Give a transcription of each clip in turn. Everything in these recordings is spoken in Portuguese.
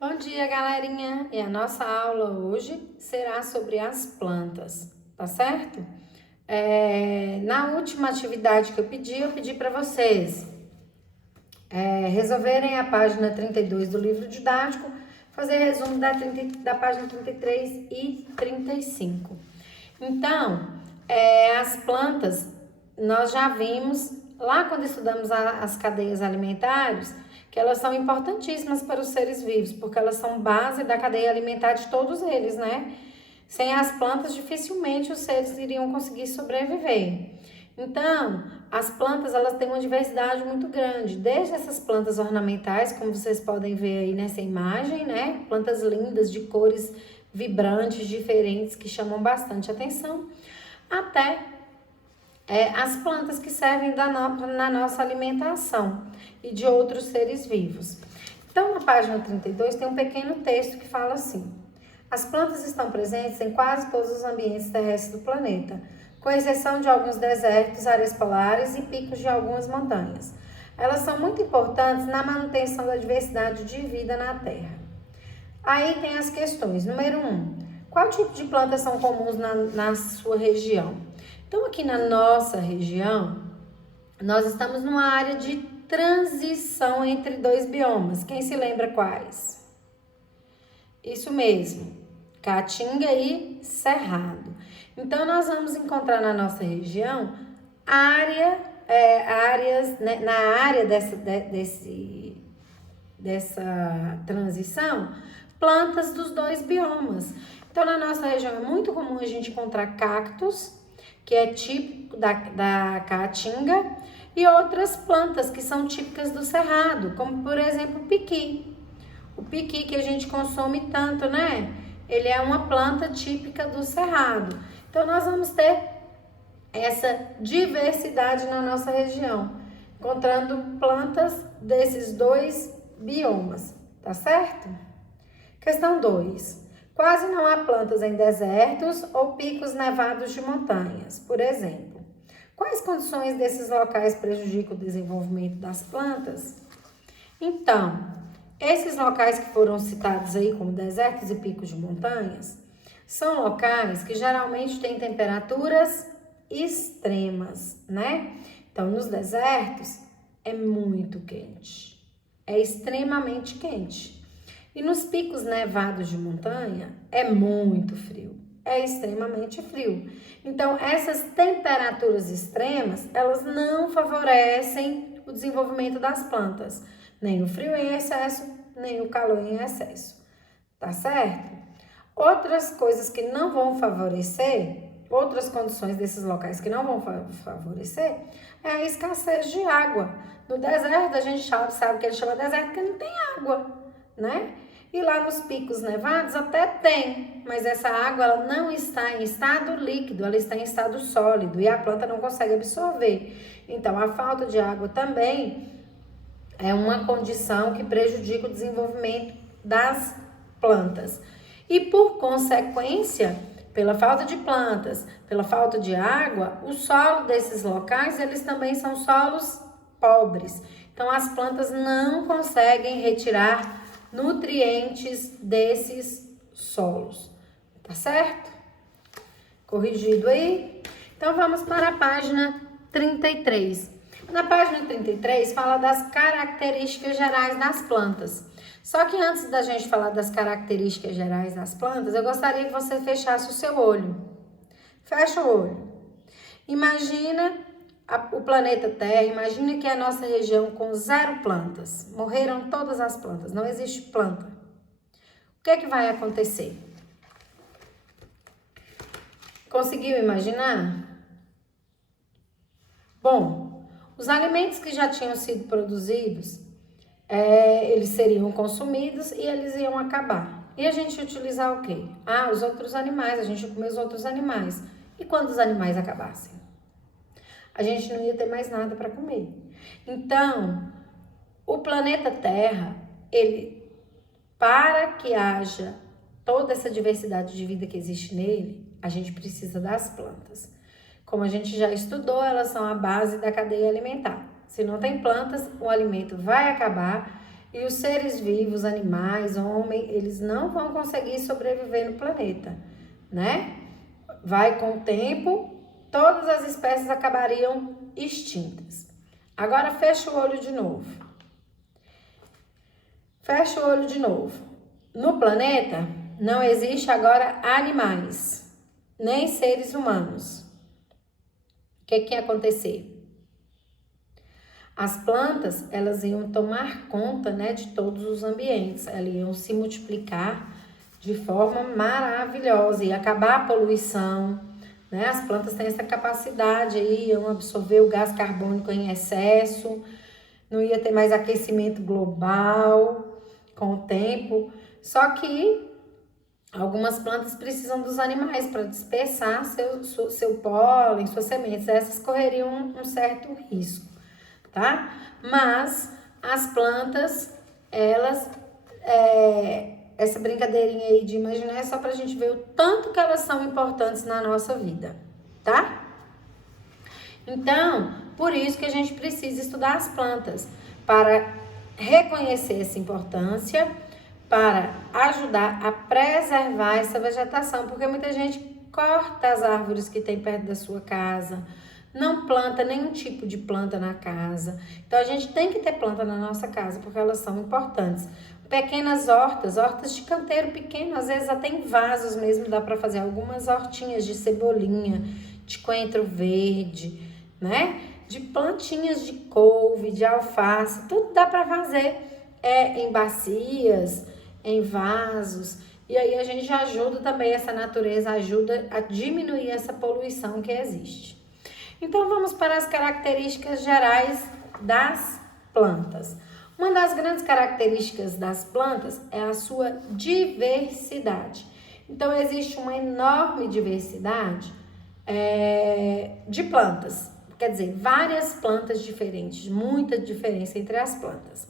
Bom dia, galerinha! E a nossa aula hoje será sobre as plantas, tá certo? Na última atividade que eu pedi para vocês resolverem a página 32 do livro didático, fazer resumo da página 33 e 35. Então, as plantas, nós já vimos lá quando estudamos as cadeias alimentares, que elas são importantíssimas para os seres vivos, porque elas são base da cadeia alimentar de todos eles, né? Sem as plantas, dificilmente os seres iriam conseguir sobreviver. Então, as plantas, elas têm uma diversidade muito grande, desde essas plantas ornamentais, como vocês podem ver aí nessa imagem, né? Plantas lindas, de cores vibrantes, diferentes, que chamam bastante atenção, até as plantas que servem na nossa alimentação e de outros seres vivos. Então, na página 32 tem um pequeno texto que fala assim: as plantas estão presentes em quase todos os ambientes terrestres do planeta, com exceção de alguns desertos, áreas polares e picos de algumas montanhas. Elas são muito importantes na manutenção da diversidade de vida na Terra. Aí tem as questões. Número 1. Qual tipo de plantas são comuns na sua região? Então, aqui na nossa região, nós estamos numa área de transição entre dois biomas. Quem se lembra quais? Isso mesmo, Caatinga e Cerrado. Então, nós vamos encontrar na nossa região áreas, né, na área dessa transição, plantas dos dois biomas. Então, na nossa região é muito comum a gente encontrar cactos, que é típico da Caatinga, e outras plantas que são típicas do Cerrado, como por exemplo o piqui. O piqui que a gente consome tanto, né? Ele é uma planta típica do Cerrado. Então, nós vamos ter essa diversidade na nossa região, encontrando plantas desses dois biomas, tá certo? Questão 2. Quase não há plantas em desertos ou picos nevados de montanhas, por exemplo. Quais condições desses locais prejudicam o desenvolvimento das plantas? Então, esses locais que foram citados aí como desertos e picos de montanhas, são locais que geralmente têm temperaturas extremas, né? Então, nos desertos é muito quente, é extremamente quente. E nos picos nevados de montanha é muito frio, é extremamente frio. Então, essas temperaturas extremas, elas não favorecem o desenvolvimento das plantas, nem o frio em excesso, nem o calor em excesso, tá certo? Outras coisas que não vão favorecer, outras condições desses locais que não vão favorecer, é a escassez de água. No deserto, a gente sabe que ele chama deserto porque não tem água, né? E lá nos picos nevados até tem, mas essa água ela não está em estado líquido, ela está em estado sólido e a planta não consegue absorver. Então, a falta de água também é uma condição que prejudica o desenvolvimento das plantas. E por consequência, pela falta de plantas, pela falta de água, o solo desses locais, eles também são solos pobres. Então, as plantas não conseguem retirar nutrientes desses solos, tá certo? Corrigido aí? Então, vamos para a página 33. Na página 33 fala das características gerais das plantas. Só que antes da gente falar das características gerais das plantas, eu gostaria que você fechasse o seu olho. Fecha o olho. Imagina o planeta Terra, imagina que é a nossa região com 0 plantas. Morreram todas as plantas, não existe planta. O que é que vai acontecer? Conseguiu imaginar? Bom, os alimentos que já tinham sido produzidos, eles seriam consumidos e eles iam acabar. E a gente ia utilizar o quê? Os outros animais, a gente ia comer os outros animais. E quando os animais acabassem? A gente não ia ter mais nada para comer. Então, o planeta Terra, para que haja toda essa diversidade de vida que existe nele, a gente precisa das plantas. Como a gente já estudou, elas são a base da cadeia alimentar. Se não tem plantas, o alimento vai acabar E os seres vivos, animais, homem, eles não vão conseguir sobreviver no planeta, né? Vai com o tempo, todas as espécies acabariam extintas. Agora fecha o olho de novo. Fecha o olho de novo. No planeta não existe agora animais, nem seres humanos. O que ia acontecer? As plantas, elas iam tomar conta, né, de todos os ambientes, elas iam se multiplicar de forma maravilhosa e acabar a poluição, né? As plantas têm essa capacidade aí, iam absorver o gás carbônico em excesso, não ia ter mais aquecimento global com o tempo. Só que algumas plantas precisam dos animais para dispersar seu pólen, suas sementes. Essas correriam um certo risco, tá? Mas as plantas, elas, essa brincadeirinha aí de imaginar é só pra gente ver o tanto que elas são importantes na nossa vida, tá? Então, por isso que a gente precisa estudar as plantas, para reconhecer essa importância, para ajudar a preservar essa vegetação, porque muita gente corta as árvores que tem perto da sua casa, não planta nenhum tipo de planta na casa. Então, a gente tem que ter planta na nossa casa, porque elas são importantes. Pequenas hortas de canteiro pequeno, às vezes até em vasos mesmo, dá para fazer algumas hortinhas de cebolinha, de coentro verde, né? De plantinhas de couve, de alface, tudo dá para fazer em bacias, em vasos. E aí a gente ajuda também, essa natureza ajuda a diminuir essa poluição que existe. Então vamos para as características gerais das plantas. Uma das grandes características das plantas é a sua diversidade. Então existe uma enorme diversidade de plantas. Quer dizer, várias plantas diferentes, muita diferença entre as plantas.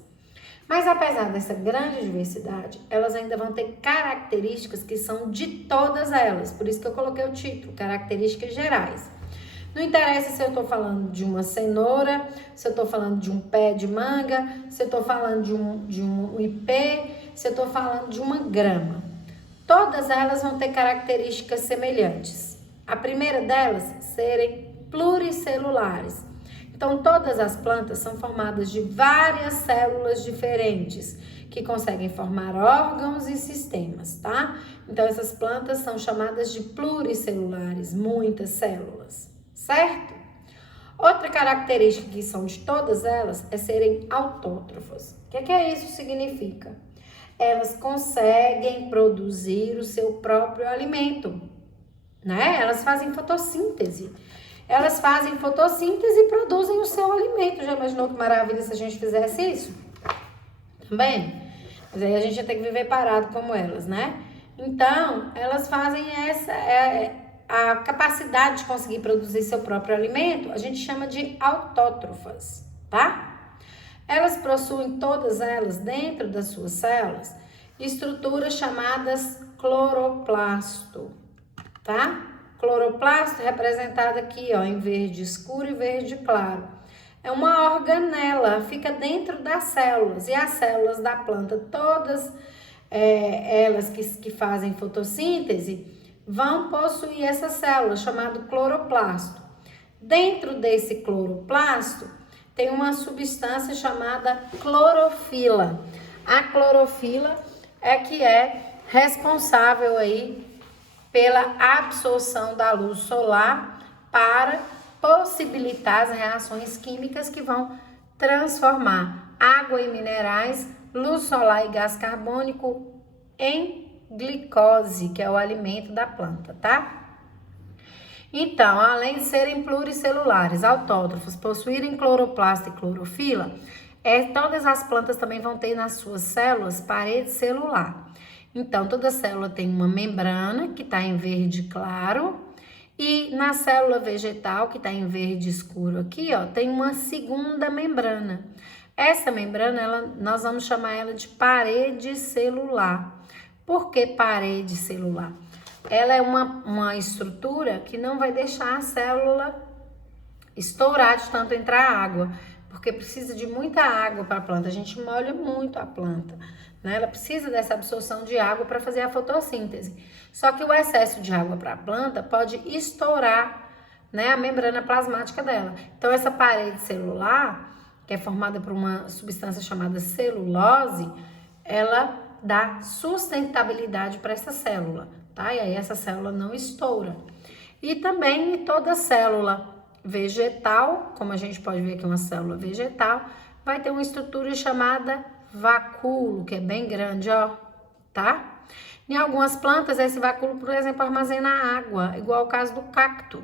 Mas apesar dessa grande diversidade, elas ainda vão ter características que são de todas elas. Por isso que eu coloquei o título, características gerais. Não interessa se eu estou falando de uma cenoura, se eu estou falando de um pé de manga, se eu estou falando de um ipê, se eu estou falando de uma grama. Todas elas vão ter características semelhantes. A primeira delas, serem pluricelulares. Então, todas as plantas são formadas de várias células diferentes, que conseguem formar órgãos e sistemas, tá? Então, essas plantas são chamadas de pluricelulares, muitas células, certo? Outra característica que são de todas elas é serem autótrofas. O que isso significa? Elas conseguem produzir o seu próprio alimento, né? Elas fazem fotossíntese. Elas fazem fotossíntese e produzem o seu alimento. Já imaginou que maravilha se a gente fizesse isso? Também? Mas aí a gente ia ter que viver parado como elas, né? Então, elas fazem a capacidade de conseguir produzir seu próprio alimento, a gente chama de autótrofas, tá? Elas possuem, todas elas, dentro das suas células, estruturas chamadas cloroplasto, tá? Cloroplasto representado aqui, ó, em verde escuro e verde claro. É uma organela, fica dentro das células. E as células da planta, todas elas que fazem fotossíntese, vão possuir essa célula chamada cloroplasto. Dentro desse cloroplasto, tem uma substância chamada clorofila. A clorofila é que é responsável aí pela absorção da luz solar para possibilitar as reações químicas que vão transformar água e minerais, luz solar e gás carbônico em glicose, que é o alimento da planta, tá? Então, além de serem pluricelulares, autótrofos, possuírem cloroplasto e clorofila, todas as plantas também vão ter nas suas células parede celular. Então, toda célula tem uma membrana, que está em verde claro, e na célula vegetal, que está em verde escuro aqui, ó, tem uma segunda membrana. Essa membrana, nós vamos chamar ela de parede celular. Por que parede celular? Ela é uma estrutura que não vai deixar a célula estourar de tanto entrar água. porque precisa de muita água para a planta. A gente molha muito a planta, né? Ela precisa dessa absorção de água para fazer a fotossíntese. Só que o excesso de água para a planta pode estourar, né, a membrana plasmática dela. Então, essa parede celular, que é formada por uma substância chamada celulose, ela dá sustentabilidade para essa célula, tá? E aí essa célula não estoura. E também toda célula vegetal, como a gente pode ver aqui uma célula vegetal, vai ter uma estrutura chamada vacúolo, que é bem grande, ó, tá? Em algumas plantas, esse vacúolo, por exemplo, armazena água, igual o caso do cacto,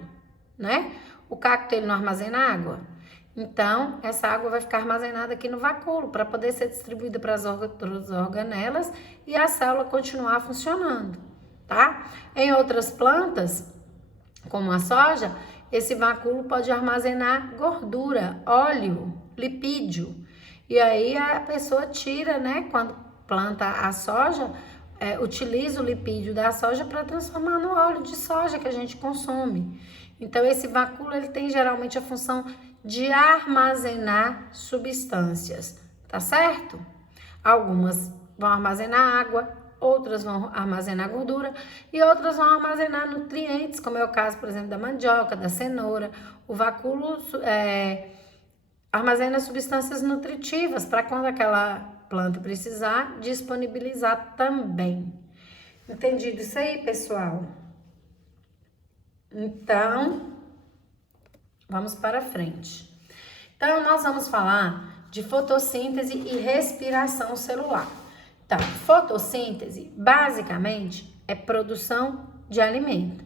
né? O cacto, ele não armazena água. Então, essa água vai ficar armazenada aqui no vacúolo para poder ser distribuída para as outras organelas e a célula continuar funcionando, tá? Em outras plantas, como a soja, esse vacúolo pode armazenar gordura, óleo, lipídio. E aí a pessoa tira, né, quando planta a soja, utiliza o lipídio da soja para transformar no óleo de soja que a gente consome. Então, esse vacúolo, ele tem geralmente a função de armazenar substâncias, tá certo? Algumas vão armazenar água, outras vão armazenar gordura e outras vão armazenar nutrientes, como é o caso, por exemplo, da mandioca, da cenoura. O vacúolo armazena substâncias nutritivas para quando aquela planta precisar, disponibilizar também. Entendido isso aí, pessoal? Então, vamos para frente. Então, nós vamos falar de fotossíntese e respiração celular. Então, fotossíntese, basicamente, é produção de alimento.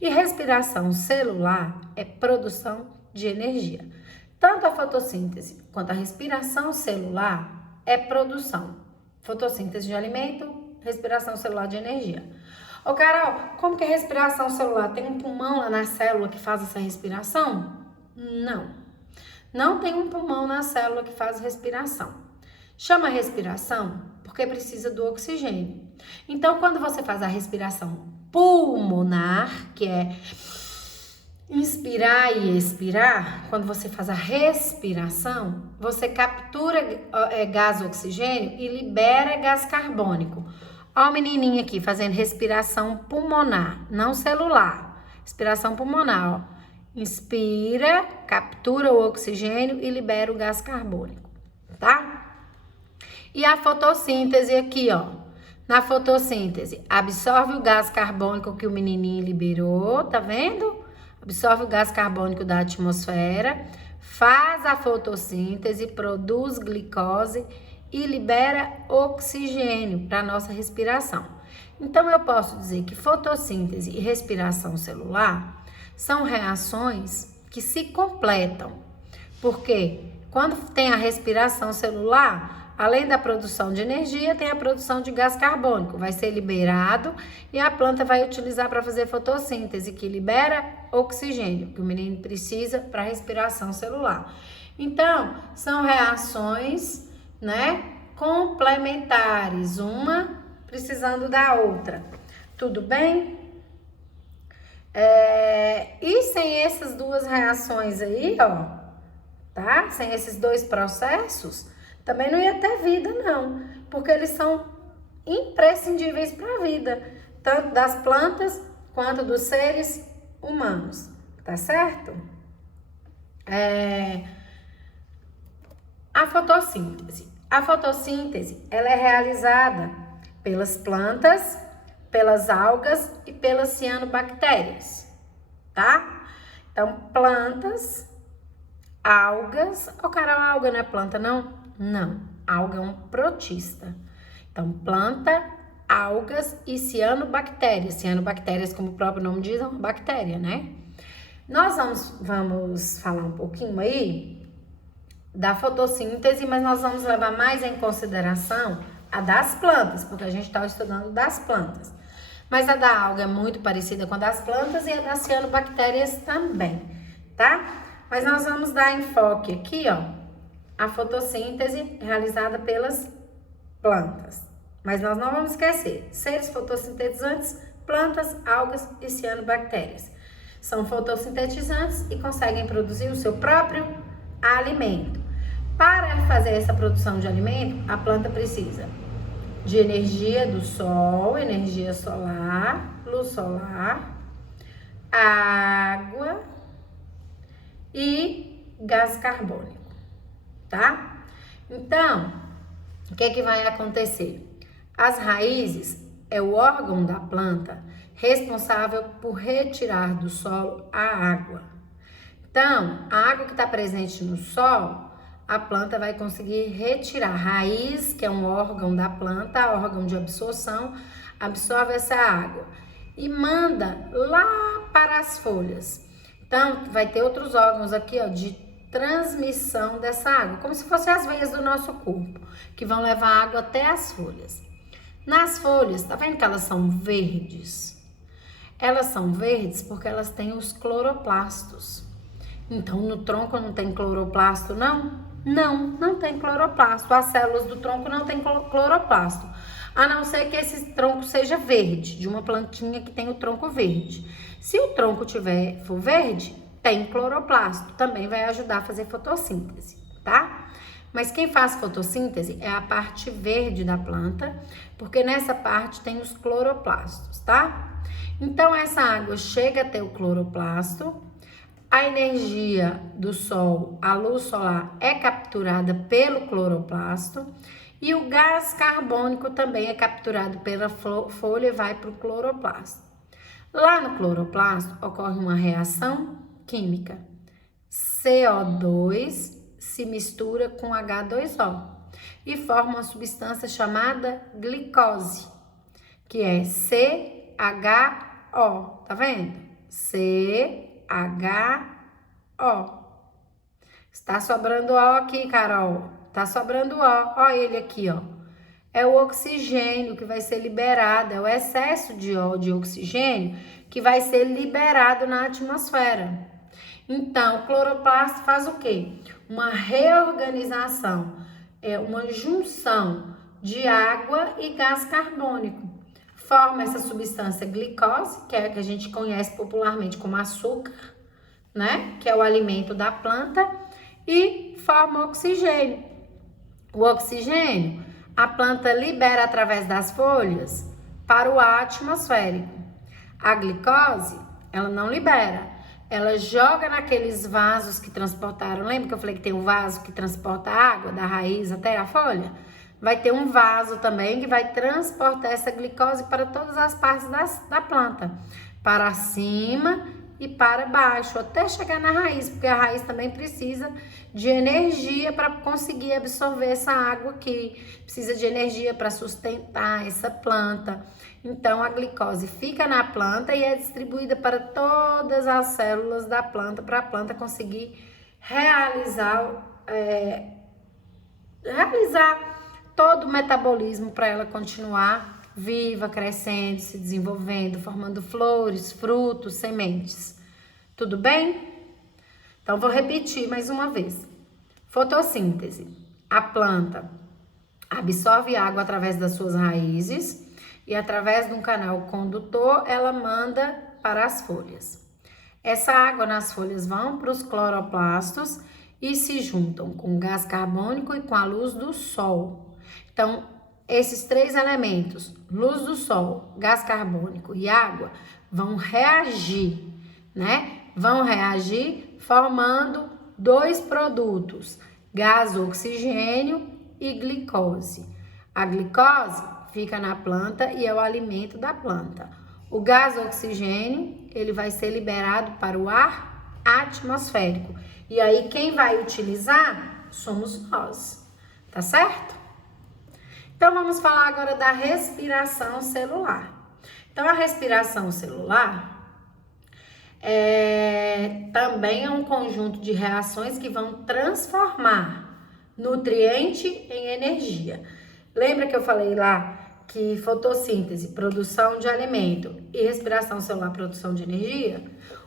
E respiração celular é produção de energia. Tanto a fotossíntese quanto a respiração celular é produção. Fotossíntese de alimento, respiração celular de energia. Ô, Carol, como que a respiração celular tem um pulmão lá na célula que faz essa respiração? Não. Não tem um pulmão na célula que faz respiração. Chama respiração porque precisa do oxigênio. Então, quando você faz a respiração pulmonar, que é inspirar e expirar, quando você faz a respiração, você captura gás oxigênio e libera gás carbônico. Olha o menininho aqui fazendo respiração pulmonar, não celular. Respiração pulmonar, ó. Inspira, captura o oxigênio e libera o gás carbônico, tá? E a fotossíntese aqui, ó. Na fotossíntese, absorve o gás carbônico que o menininho liberou, tá vendo? Absorve o gás carbônico da atmosfera, faz a fotossíntese, produz glicose e libera oxigênio para a nossa respiração. Então, eu posso dizer que fotossíntese e respiração celular são reações que se completam, porque quando tem a respiração celular, além da produção de energia, tem a produção de gás carbônico, vai ser liberado e a planta vai utilizar para fazer fotossíntese, que libera oxigênio, que o menino precisa para a respiração celular. Então, são reações, né, complementares, uma precisando da outra. Tudo bem? E sem essas duas reações aí, ó, tá? Sem esses dois processos, também não ia ter vida, não, porque eles são imprescindíveis para a vida, tanto das plantas quanto dos seres humanos, tá certo? A fotossíntese. A fotossíntese, ela é realizada pelas plantas, pelas algas e pelas cianobactérias, tá? Então, plantas, algas... Ô, Carol, alga não é planta, não? Não, alga é um protista. Então, planta, algas e cianobactérias. Cianobactérias, como o próprio nome diz, é uma bactéria, né? Nós vamos falar um pouquinho aí da fotossíntese, mas nós vamos levar mais em consideração a das plantas, porque a gente está estudando das plantas. Mas a da alga é muito parecida com a das plantas e a das cianobactérias também, tá? Mas nós vamos dar enfoque aqui, ó, a fotossíntese realizada pelas plantas. Mas nós não vamos esquecer, seres fotossintetizantes, plantas, algas e cianobactérias. São fotossintetizantes e conseguem produzir o seu próprio alimento. Para fazer essa produção de alimento, a planta precisa de energia do sol, energia solar, luz solar, água e gás carbônico, tá? Então, o que é que vai acontecer? As raízes é o órgão da planta responsável por retirar do solo a água. Então, a água que está presente no solo, a planta vai conseguir retirar. A raiz, que é um órgão da planta, órgão de absorção, absorve essa água e manda lá para as folhas. Então, vai ter outros órgãos aqui, ó, de transmissão dessa água, como se fossem as veias do nosso corpo, que vão levar água até as folhas. Nas folhas, tá vendo que elas são verdes? Elas são verdes porque elas têm os cloroplastos. Então, no tronco não tem cloroplasto, não? Não tem cloroplasto. As células do tronco não tem cloroplasto. A não ser que esse tronco seja verde, de uma plantinha que tem o tronco verde. Se o tronco for verde, tem cloroplasto. Também vai ajudar a fazer fotossíntese, tá? Mas quem faz fotossíntese é a parte verde da planta, porque nessa parte tem os cloroplastos, tá? Então, essa água chega até o cloroplasto, a energia do sol, a luz solar, é capturada pelo cloroplasto e o gás carbônico também é capturado pela folha e vai para o cloroplasto. Lá no cloroplasto ocorre uma reação química. CO2 se mistura com H2O e forma uma substância chamada glicose, que é CHO, tá vendo? CHO. Está sobrando O aqui, Carol. Tá sobrando O. Ó ele aqui, ó. É o oxigênio que vai ser liberado, é o excesso de O, de oxigênio, que vai ser liberado na atmosfera. Então, o cloroplasto faz o quê? Uma reorganização, uma junção de água e gás carbônico. Forma essa substância glicose, que é a que a gente conhece popularmente como açúcar, né? Que é o alimento da planta, e forma oxigênio. O oxigênio, a planta libera através das folhas para o ar atmosférico. A glicose, ela não libera. Ela joga naqueles vasos que transportaram. Lembra que eu falei que tem um vaso que transporta a água da raiz até a folha? Vai ter um vaso também que vai transportar essa glicose para todas as partes da planta. Para cima e para baixo, até chegar na raiz, porque a raiz também precisa de energia para conseguir absorver essa água aqui. Precisa de energia para sustentar essa planta. Então, a glicose fica na planta e é distribuída para todas as células da planta, para a planta conseguir realizar todo o metabolismo para ela continuar viva, crescendo, se desenvolvendo, formando flores, frutos, sementes. Tudo bem? Então, vou repetir mais uma vez. Fotossíntese. A planta absorve água através das suas raízes e através de um canal condutor, ela manda para as folhas. Essa água nas folhas vão para os cloroplastos e se juntam com gás carbônico e com a luz do sol. Então, esses três elementos, luz do sol, gás carbônico e água, vão reagir, né? Vão reagir formando dois produtos, gás oxigênio e glicose. A glicose fica na planta e é o alimento da planta. O gás oxigênio, ele vai ser liberado para o ar atmosférico. E aí, quem vai utilizar somos nós, tá certo? Então, vamos falar agora da respiração celular. Então, a respiração celular também é um conjunto de reações que vão transformar nutriente em energia. Lembra que eu falei lá que fotossíntese, produção de alimento, e respiração celular, produção de energia?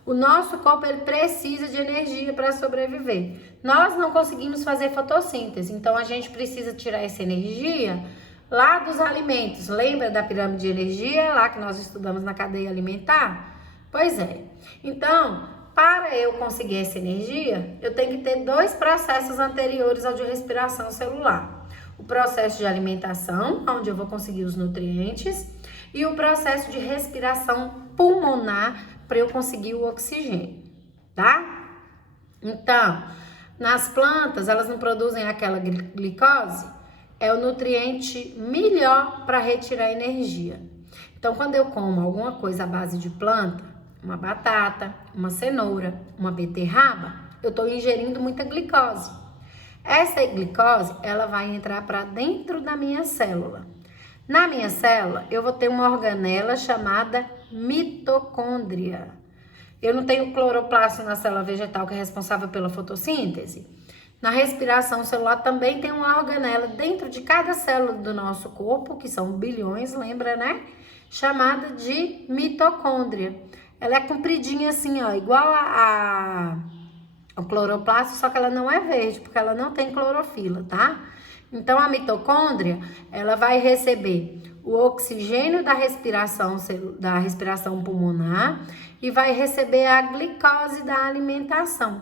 O nosso corpo ele precisa de energia para sobreviver. Nós não conseguimos fazer fotossíntese, então a gente precisa tirar essa energia lá dos alimentos. Lembra da pirâmide de energia lá que nós estudamos na cadeia alimentar? Pois é. Então, para eu conseguir essa energia, eu tenho que ter dois processos anteriores ao de respiração celular. O processo de alimentação, onde eu vou conseguir os nutrientes, e o processo de respiração pulmonar, para eu conseguir o oxigênio, tá? Então, nas plantas, elas não produzem aquela glicose, é o nutriente melhor para retirar energia. Então, quando eu como alguma coisa à base de planta, uma batata, uma cenoura, uma beterraba, eu estou ingerindo muita glicose. Essa glicose, ela vai entrar para dentro da minha célula. Na minha célula, eu vou ter uma organela chamada mitocôndria. Eu não tenho cloroplasto na célula vegetal, que é responsável pela fotossíntese. Na respiração celular também tem uma organela dentro de cada célula do nosso corpo, que são bilhões, lembra, né? Chamada de mitocôndria. Ela é compridinha assim, ó, igual ao cloroplasto, só que ela não é verde, porque ela não tem clorofila, tá? Então, a mitocôndria, ela vai receber o oxigênio da respiração pulmonar e vai receber a glicose da alimentação.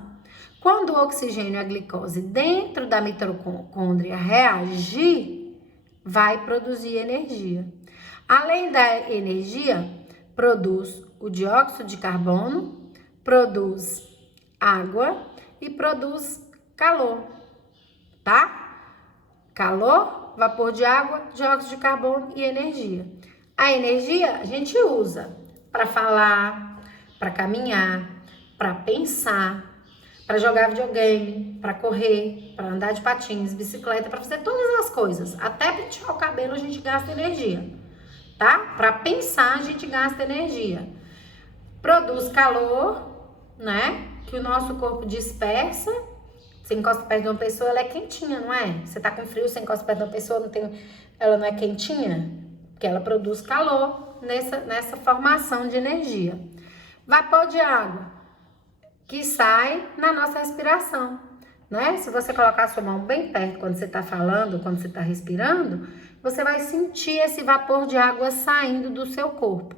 Quando o oxigênio e a glicose dentro da mitocôndria reagir, vai produzir energia. Além da energia, produz o dióxido de carbono, produz água e produz calor, tá? Calor, vapor de água, dióxido de carbono e energia. A energia a gente usa para falar, para caminhar, para pensar, para jogar videogame, para correr, para andar de patins, bicicleta, para fazer todas as coisas. Até pentear o cabelo a gente gasta energia, tá? Para pensar a gente gasta energia. Produz calor, né? Que o nosso corpo dispersa. Você encosta perto de uma pessoa, ela é quentinha, não é? Você tá com frio, você encosta perto de uma pessoa, ela não é quentinha? Porque ela produz calor nessa formação de energia. Vapor de água, que sai na nossa respiração, né? Se você colocar a sua mão bem perto quando você tá falando, quando você tá respirando, você vai sentir esse vapor de água saindo do seu corpo.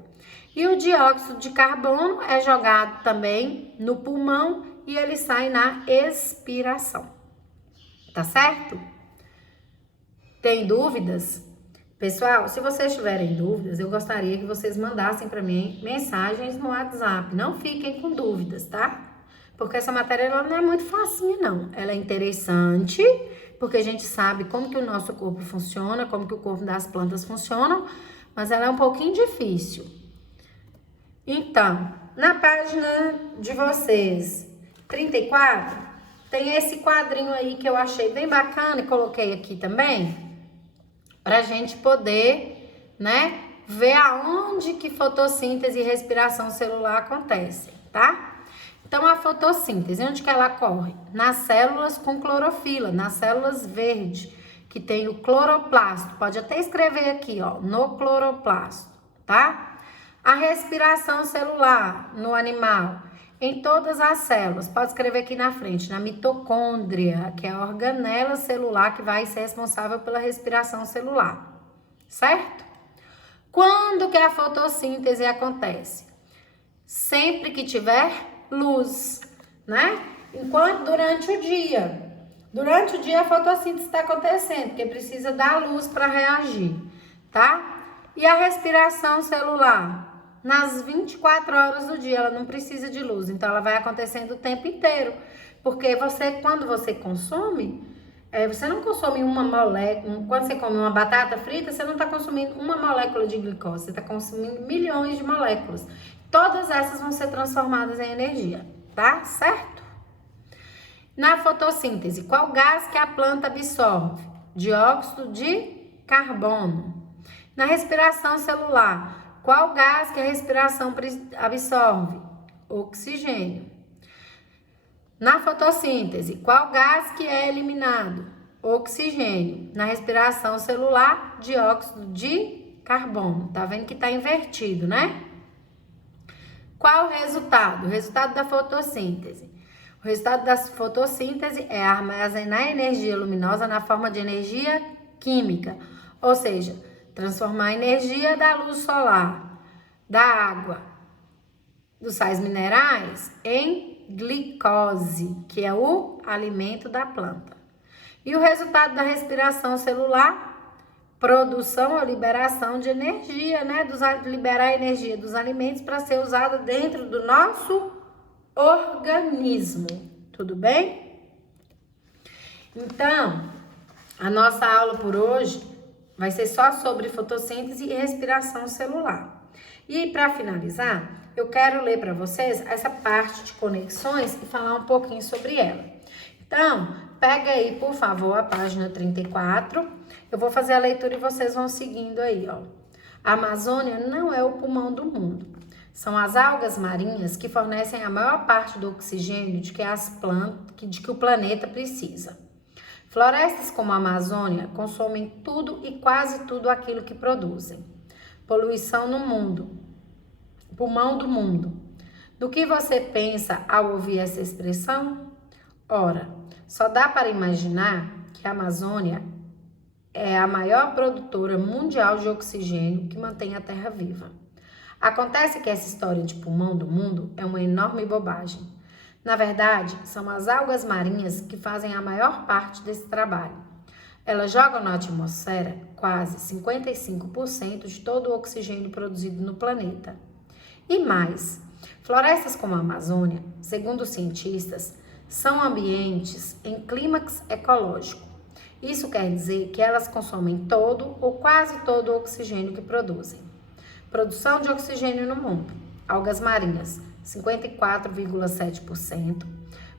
E o dióxido de carbono é jogado também no pulmão e ele sai na expiração. Tá certo? Tem dúvidas? Pessoal, se vocês tiverem dúvidas, eu gostaria que vocês mandassem para mim mensagens no WhatsApp. Não fiquem com dúvidas, tá? Porque essa matéria ela não é muito facinha, não. Ela é interessante, porque a gente sabe como que o nosso corpo funciona, como que o corpo das plantas funciona, mas ela é um pouquinho difícil. Então, na página de vocês, 34, tem esse quadrinho aí que eu achei bem bacana e coloquei aqui também, pra gente poder, né, ver aonde que fotossíntese e respiração celular acontecem, tá? Então, a fotossíntese, onde que ela ocorre? Nas células com clorofila, nas células verdes, que tem o cloroplasto. Pode até escrever aqui, ó, no cloroplasto, tá? A respiração celular no animal, em todas as células. Pode escrever aqui na frente, na mitocôndria, que é a organela celular que vai ser responsável pela respiração celular, certo? Quando que a fotossíntese acontece? Sempre que tiver luz, né? Durante o dia. Durante o dia a fotossíntese está acontecendo, porque precisa da luz para reagir, tá? E a respiração celular? Nas 24 horas do dia, ela não precisa de luz, então ela vai acontecendo o tempo inteiro. Porque quando você consome, você não consome uma molécula. Quando você come uma batata frita, você não está consumindo uma molécula de glicose, você está consumindo milhões de moléculas. Todas essas vão ser transformadas em energia, tá? Certo? Na fotossíntese, qual gás que a planta absorve? Dióxido de carbono. Na respiração celular, qual gás que a respiração absorve? Oxigênio. Na fotossíntese, qual gás que é eliminado? Oxigênio. Na respiração celular, dióxido de carbono. Tá vendo que tá invertido, né? Qual o resultado? O resultado da fotossíntese. O resultado da fotossíntese é armazenar energia luminosa na forma de energia química, ou seja, transformar a energia da luz solar, da água, dos sais minerais em glicose, que é o alimento da planta. E o resultado da respiração celular? Produção ou liberação de energia, né? Liberar a energia dos alimentos para ser usada dentro do nosso organismo. Tudo bem? Então, a nossa aula por hoje vai ser só sobre fotossíntese e respiração celular. E para finalizar, eu quero ler para vocês essa parte de conexões e falar um pouquinho sobre ela. Então, pega aí, por favor, a página 34. Eu vou fazer a leitura e vocês vão seguindo aí, ó. A Amazônia não é o pulmão do mundo. São as algas marinhas que fornecem a maior parte do oxigênio de que o planeta precisa. Florestas como a Amazônia consomem tudo e quase tudo aquilo que produzem. Poluição no mundo. Pulmão do mundo. Do que você pensa ao ouvir essa expressão? Ora, só dá para imaginar que a Amazônia é a maior produtora mundial de oxigênio que mantém a Terra viva. Acontece que essa história de pulmão do mundo é uma enorme bobagem. Na verdade, são as algas marinhas que fazem a maior parte desse trabalho. Elas jogam na atmosfera quase 55% de todo o oxigênio produzido no planeta. E mais, florestas como a Amazônia, segundo os cientistas, são ambientes em clímax ecológico. Isso quer dizer que elas consomem todo ou quase todo o oxigênio que produzem. Produção de oxigênio no mundo. Algas marinhas, 54,7%.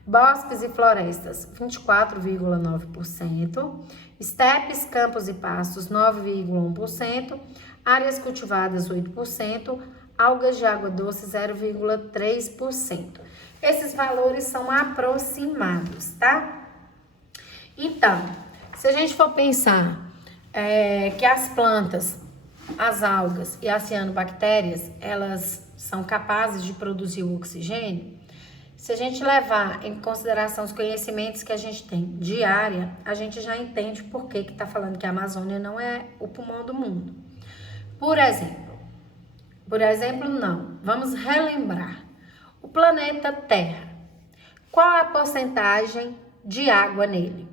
Bosques e florestas, 24,9%. Estepes, campos e pastos, 9,1%. Áreas cultivadas, 8%. Algas de água doce, 0,3%. Esses valores são aproximados, tá? Então, se a gente for pensar que as plantas, as algas e as cianobactérias, elas são capazes de produzir o oxigênio, se a gente levar em consideração os conhecimentos que a gente tem de área, a gente já entende por que está falando que a Amazônia não é o pulmão do mundo. Por exemplo, não. Vamos relembrar. O planeta Terra. Qual a porcentagem de água nele?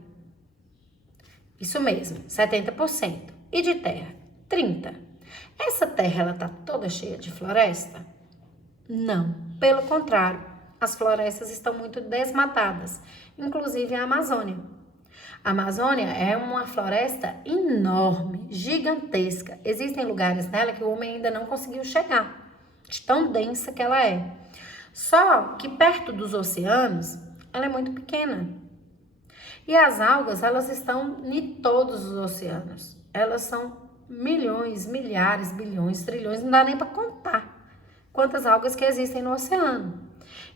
Isso mesmo, 70%. E de terra? 30%. Essa terra, ela tá toda cheia de floresta? Não. Pelo contrário, as florestas estão muito desmatadas, inclusive a Amazônia. A Amazônia é uma floresta enorme, gigantesca. Existem lugares nela que o homem ainda não conseguiu chegar, de tão densa que ela é. Só que perto dos oceanos, ela é muito pequena. E as algas, elas estão em todos os oceanos. Elas são milhões, milhares, bilhões, trilhões, não dá nem para contar quantas algas que existem no oceano.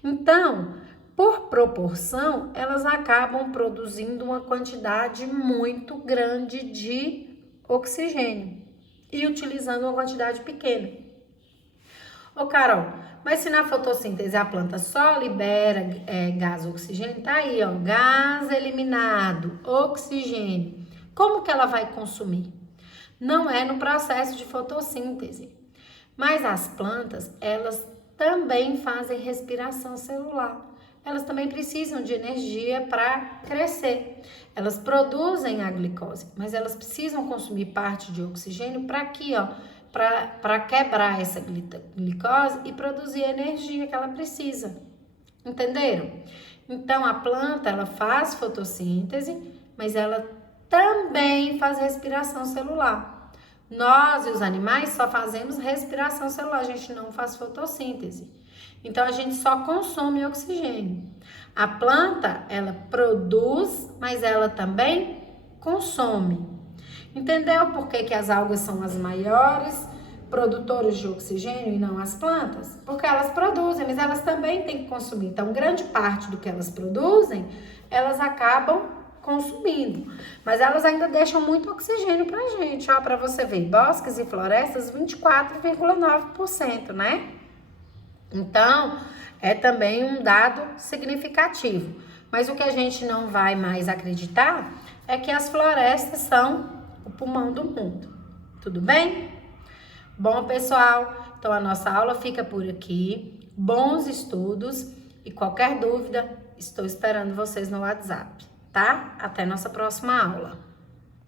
Então, por proporção, elas acabam produzindo uma quantidade muito grande de oxigênio e utilizando uma quantidade pequena. Ô Carol, mas se na fotossíntese a planta só libera gás oxigênio, tá aí, ó, gás eliminado, oxigênio. Como que ela vai consumir? Não é no processo de fotossíntese, mas as plantas, elas também fazem respiração celular. Elas também precisam de energia para crescer. Elas produzem a glicose, mas elas precisam consumir parte de oxigênio para aqui, ó, para quebrar essa glicose e produzir a energia que ela precisa. Entenderam? Então, a planta, ela faz fotossíntese, mas ela também faz respiração celular. Nós e os animais só fazemos respiração celular, a gente não faz fotossíntese. Então, a gente só consome oxigênio. A planta, ela produz, mas ela também consome. Entendeu por que as algas são as maiores produtoras de oxigênio e não as plantas? Porque elas produzem, mas elas também têm que consumir. Então, grande parte do que elas produzem, elas acabam consumindo. Mas elas ainda deixam muito oxigênio pra gente, ó, pra você ver. Bosques e florestas, 24,9%, né? Então, é também um dado significativo. Mas o que a gente não vai mais acreditar é que as florestas são o pulmão do mundo. Tudo bem? Bom, pessoal, então a nossa aula fica por aqui. Bons estudos e qualquer dúvida, estou esperando vocês no WhatsApp, tá? Até nossa próxima aula.